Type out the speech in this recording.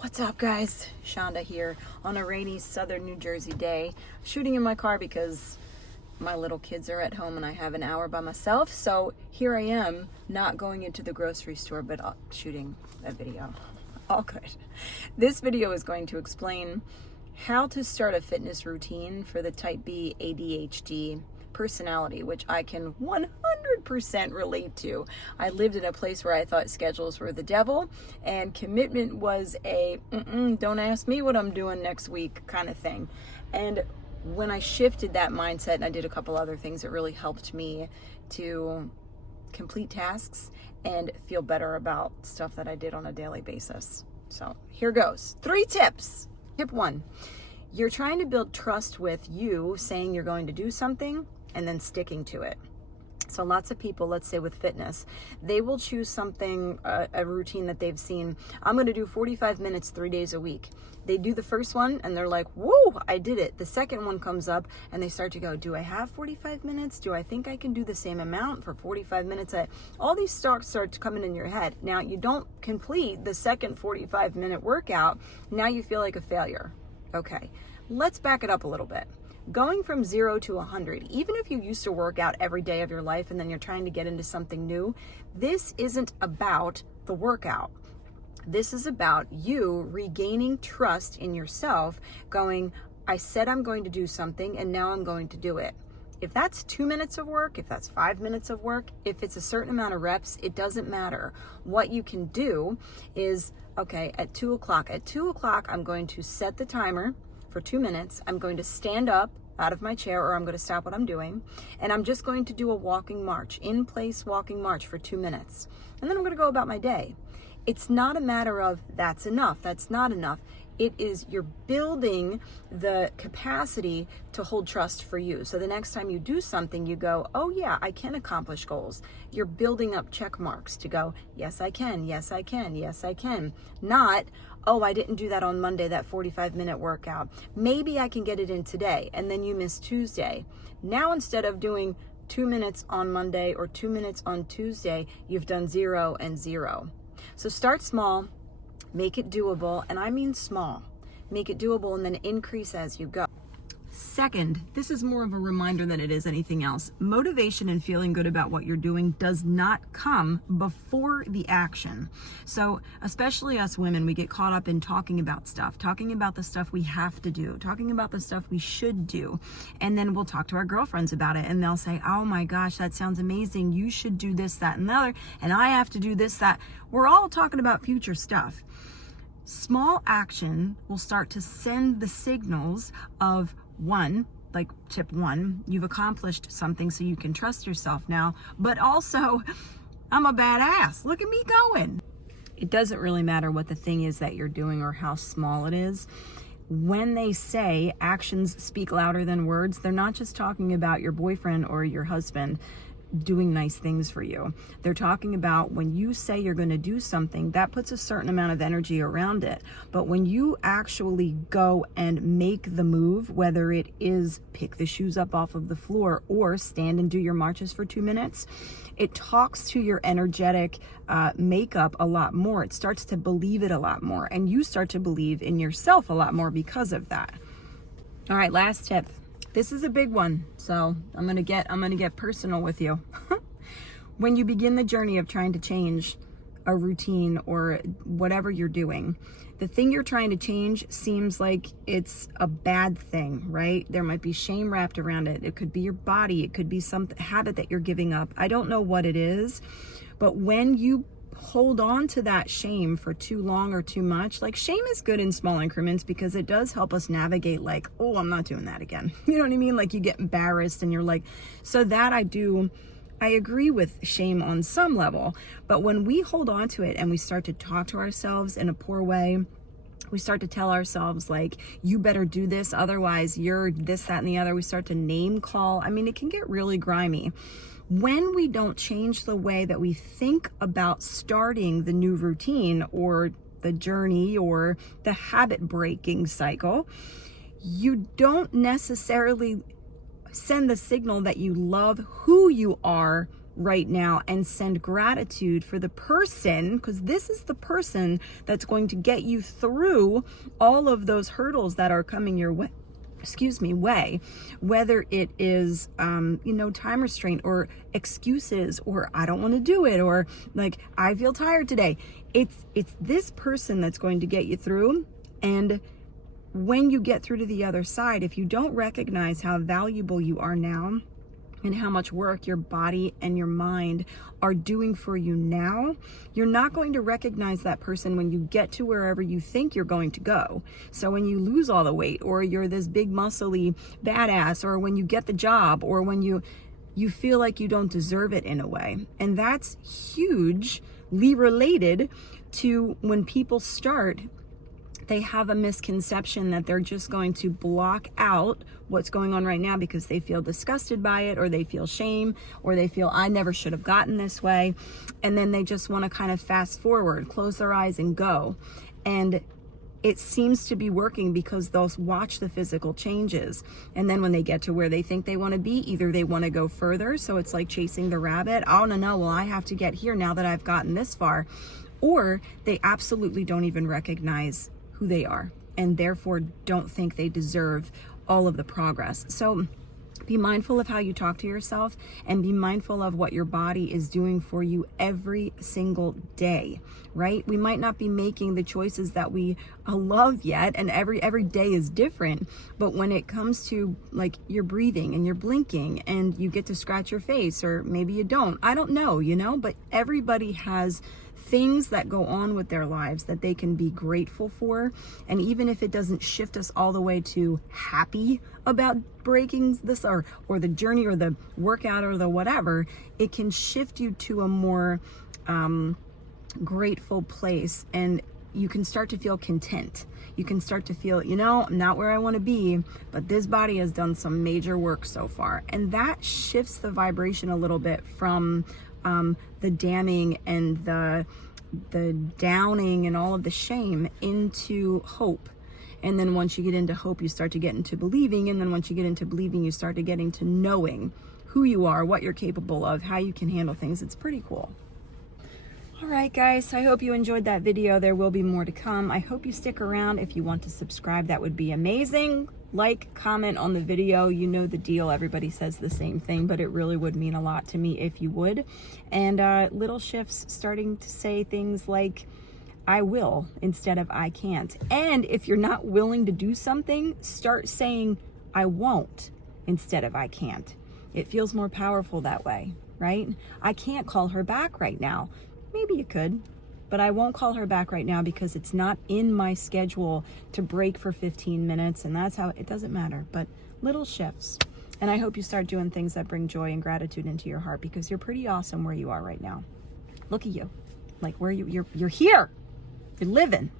What's up, guys? Shonda here on a rainy southern New Jersey day, shooting in my car because my little kids are at home and I have an hour by myself. So here I am, not going into the grocery store, but shooting a video. All good. This video is going to explain how to start a fitness routine for the type B ADHD personality, which I can 100% relate to. I lived in a place where I thought schedules were the devil and commitment was a don't ask me what I'm doing next week kind of thing. And when I shifted that mindset and I did a couple other things, it really helped me to complete tasks and feel better about stuff that I did on a daily basis. So here goes. 3 tips. Tip 1. You're trying to build trust with you saying you're going to do something and then sticking to it. So lots of people, let's say with fitness, they will choose something, a routine that they've seen. I'm going to do 45 minutes 3 days a week. They do the first one and they're like, whoa, I did it. The second one comes up and they start to go, do I have 45 minutes? Do I think I can do the same amount for 45 minutes? All these thoughts start coming in your head. Now you don't complete the second 45-minute workout. Now you feel like a failure. Okay, let's back it up a little bit. Going from 0 to 100, even if you used to work out every day of your life and then you're trying to get into something new, this isn't about the workout. This is about you regaining trust in yourself, going, I said I'm going to do something and now I'm going to do it. If that's 2 minutes of work, if that's 5 minutes of work, if it's a certain amount of reps, it doesn't matter. What you can do is, okay, at 2 o'clock, I'm going to set the timer for 2 minutes. I'm going to stand up out of my chair, or I'm going to stop what I'm doing, and I'm just going to do a walking march, in place walking march for 2 minutes. And then I'm going to go about my day. It's not a matter of that's enough, that's not enough. It is you're building the capacity to hold trust for you. So the next time you do something, you go, oh yeah, I can accomplish goals. You're building up check marks to go, yes, I can, yes, I can, yes, I can. Not, oh, I didn't do that on Monday, that 45-minute workout. Maybe I can get it in today, and then you miss Tuesday. Now instead of doing 2 minutes on Monday or 2 minutes on Tuesday, you've done 0 and 0. So start small. Make it doable, and I mean small. Make it doable and then increase as you go. Second, this is more of a reminder than it is anything else. Motivation and feeling good about what you're doing does not come before the action. So especially us women, we get caught up in talking about the stuff we have to do, talking about the stuff we should do. And then we'll talk to our girlfriends about it and they'll say, oh my gosh, that sounds amazing. You should do this, that, and the other. And I have to do this, that. We're all talking about future stuff. Small action will start to send the signals of, 1, like tip 1, you've accomplished something so you can trust yourself now, but also, I'm a badass. Look at me going. It doesn't really matter what the thing is that you're doing or how small it is. When they say actions speak louder than words, they're not just talking about your boyfriend or your husband doing nice things for you. They're talking about when you say you're going to do something, that puts a certain amount of energy around it. But when you actually go and make the move, whether it is pick the shoes up off of the floor or stand and do your marches for 2 minutes, it talks to your energetic makeup a lot more. It starts to believe it a lot more, and you start to believe in yourself a lot more because of that. All right, last tip. This is a big one, so I'm gonna get personal with you. When you begin the journey of trying to change a routine or whatever you're doing, the thing you're trying to change seems like it's a bad thing, right? There might be shame wrapped around it. It could be your body. It could be some habit that you're giving up. I don't know what it is, but when you hold on to that shame for too long or too much, like shame is good in small increments because it does help us navigate like, oh, I'm not doing that again. You know what I mean? Like you get embarrassed and you're like, so that I agree with shame on some level, but when we hold on to it and we start to talk to ourselves in a poor way, we start to tell ourselves like, you better do this, otherwise you're this, that, and the other. We start to name call. I mean, it can get really grimy. When we don't change the way that we think about starting the new routine or the journey or the habit breaking cycle, you don't necessarily send the signal that you love who you are right now and send gratitude for the person, because this is the person that's going to get you through all of those hurdles that are coming your way. Whether it is, time restraint or excuses, or I don't want to do it, or like, I feel tired today. It's this person that's going to get you through. And when you get through to the other side, if you don't recognize how valuable you are now and how much work your body and your mind are doing for you now, you're not going to recognize that person when you get to wherever you think you're going to go. So when you lose all the weight, or you're this big muscly badass, or when you get the job, or when you feel like you don't deserve it in a way. And that's hugely related to when people start, they have a misconception that they're just going to block out what's going on right now because they feel disgusted by it, or they feel shame, or they feel, I never should have gotten this way. And then they just want to kind of fast forward, close their eyes and go. And it seems to be working because they'll watch the physical changes. And then when they get to where they think they want to be, either they want to go further. So it's like chasing the rabbit. Oh, no, well, I have to get here now that I've gotten this far. Or they absolutely don't even recognize who they are, and therefore don't think they deserve all of the progress. So be mindful of how you talk to yourself, and be mindful of what your body is doing for you every single day, right? We might not be making the choices that we love yet, and every day is different. But when it comes to like you're breathing and you're blinking and you get to scratch your face, or maybe you don't, I don't know, but everybody has things that go on with their lives that they can be grateful for. And even if it doesn't shift us all the way to happy about breaking this, or the journey, or the workout, or the whatever, it can shift you to a more grateful place, and you can start to feel content. You can start to feel, I'm not where I want to be, but this body has done some major work so far. And that shifts the vibration a little bit from the damning and the downing and all of the shame into hope. And then once you get into hope, you start to get into believing. And then once you get into believing, you start to get into knowing who you are, what you're capable of, how you can handle things. It's pretty cool. All right, guys, I hope you enjoyed that video. There will be more to come. I hope you stick around. If you want to subscribe, that would be amazing. Like, comment on the video. You know the deal. Everybody says the same thing, but it really would mean a lot to me if you would. And little shifts, starting to say things like, I will instead of I can't. And if you're not willing to do something, start saying, I won't instead of I can't. It feels more powerful that way, right? I can't call her back right now. Maybe you could, but I won't call her back right now because it's not in my schedule to break for 15 minutes. And that's how it doesn't matter, but little shifts. And I hope you start doing things that bring joy and gratitude into your heart, because you're pretty awesome where you are right now. Look at you, like where you're here, you're living.